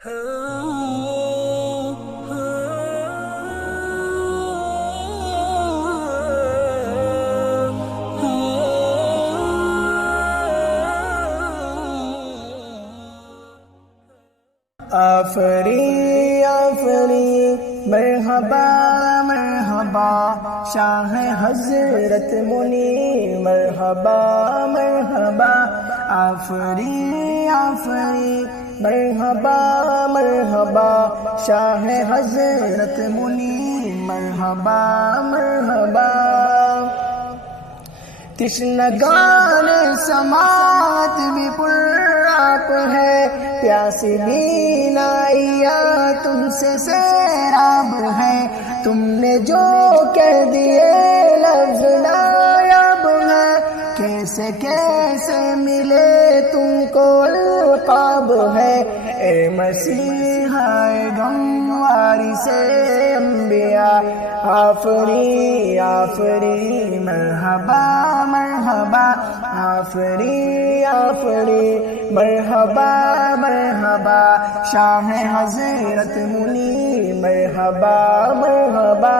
آفری آفری مرحبا مرحبا شاہ حضرت منی مرحبا مرحبا آفری آفری مرحبا مرحبا شاہ حضرت منی مرحبا مرحبا تشنگان سماعت بھی پر آپ ہے پیاسی بینائیاں تم سے سیراب ہے تم نے جو کہہ دیے لفظ نایاب ہے کیسے کیسے ملے تم کو القاب ہے اے مسیحا غم وارث انبیاء آفری آفری مرحبا مرحبا آفری آفری مرحبا مرحبا شاہ حضرت منی مرحبا مرحبا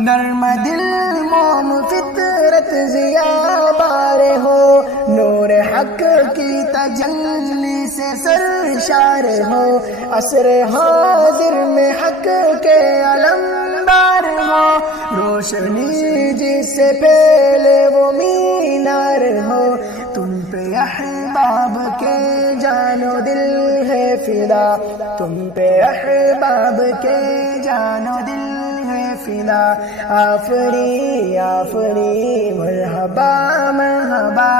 نرم دل موم فطرت ضیا بار ہو نور حق کی تجلی سے سرشار ہو عصر حاضر میں حق کے علمبار ہو روشنی جس سے پھیلے وہ مینار ہو تم پہ احباب کے جان و دل ہے فدا تم پہ احباب کے جان و دل ہے فدا آفری آفری مرحبا مرحبا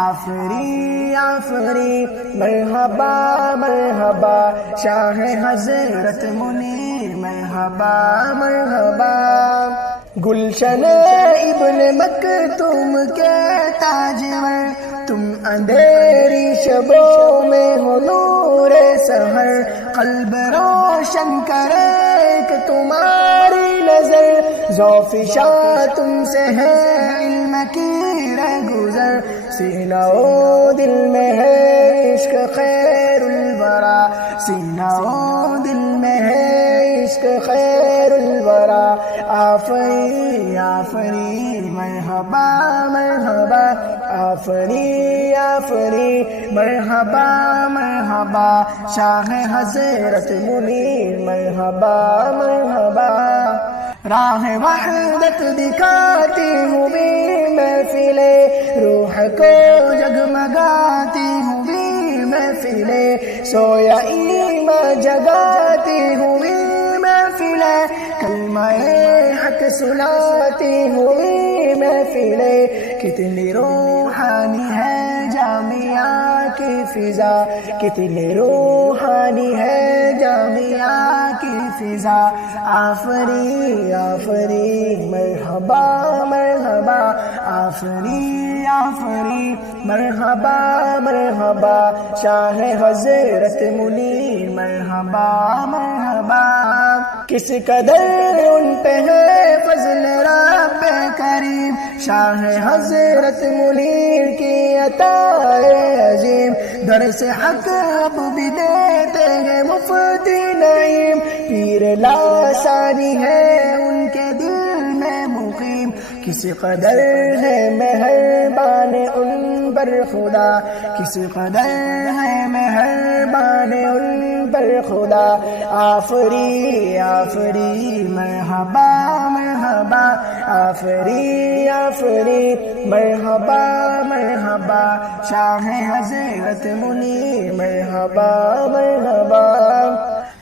آفری آفری مرحبا مرحبا شاہ حضرت منی مرحبا مرحبا گلشن ابن مکتوم کے تاجور تم اندھیری شبوں میں ہو نور سحر قلب روشن کرے کہ تمہاری نظر ذوف شاہ تم سے ہے علم کی رہگزر سینہ و دل میں ہے عشق خیر الورا سینہ و دل میں ہے عشق خیر الورا آفری آفری مرحبا مرحبا آفری آفری مرحبا مرحبا شاہ حضرت منی مرحبا مرحبا راہ وحدت دکھاتی ہوں بھی محفلیں روح کو جگمگاتی ہوں بھی محفلیں سویا ایمان جگاتی ہوں بھی محفلیں کلمہ حق سناتی ہوئی محفلیں کتنی روحانی ہے جامعہ کی فضا کتنی روحانی ہے جامعہ کی فضا آفری آفری مرحبا مرحبا آفری آفری مرحبا مرحبا شاہ حضرت منی مرحبا مرحبا کس قدر ان پہ ہے فضل رب کریم شاہ حضرت منیر کی عطا عظیم درس حق اب بھی دیتے ہیں مفتی نعیم پیر لاسانی ہے ان کے دل میں مقیم کس قدر ہے مہربان ان پر خدا کس قدر ہے مہربان ان پر خدا آفری آفری مرحبا مرحبا آفری آفری مرحبا مرحبا شاہ حضرت منی مرحبا مرحبا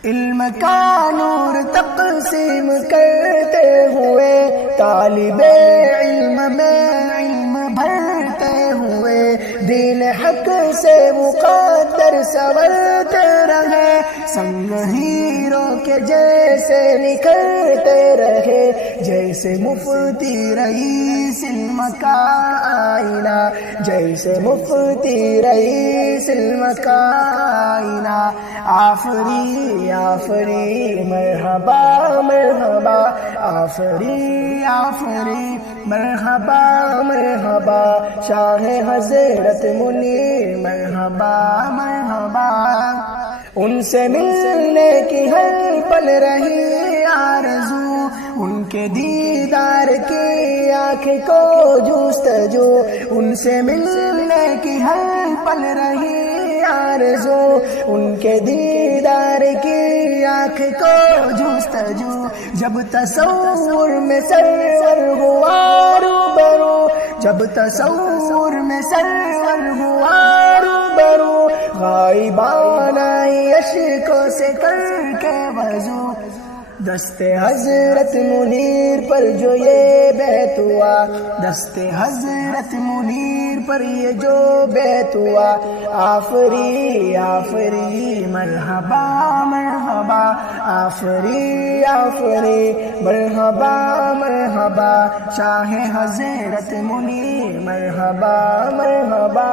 علم کا نور تقسیم کرتے ہوئے طالب علم میں علم بھرتے ہوئے دین حق سے مقدر سنورتے رہے سنگ ہیرو کے جیسے نکھرتے رہے جیسے مفتی رئیس علم کا آئینہ جیسے مفتی رئیس علم کا آئینہ آفری آفری مرحبا مرحبا آفری آفری مرحبا مرحبا شاہ حضرت منی مرحبا مرحبا ان سے ملنے کی ہر پل رہی آرزو، ان کے دیدار کی آنکھ کو جستجو، ان سے ملنے کی ہر پل رہی آرزو، ان کے دیدار کی آنکھ کو جستجو، جب تصور میں سرور ہوا روبرو، جب تصور میں سرور ہوا روبرو، غائبانہ اشکوں سے کر کے وضو، دست حضرت منیر پر جو یہ بیت ہوا، دست حضرت منیر پر یہ جو بیت ہوا، آفری آفری مرحبا مرحبا، آفری آفری مرحبا مرحبا، شاہ حضرت منیر مرحبا مرحبا۔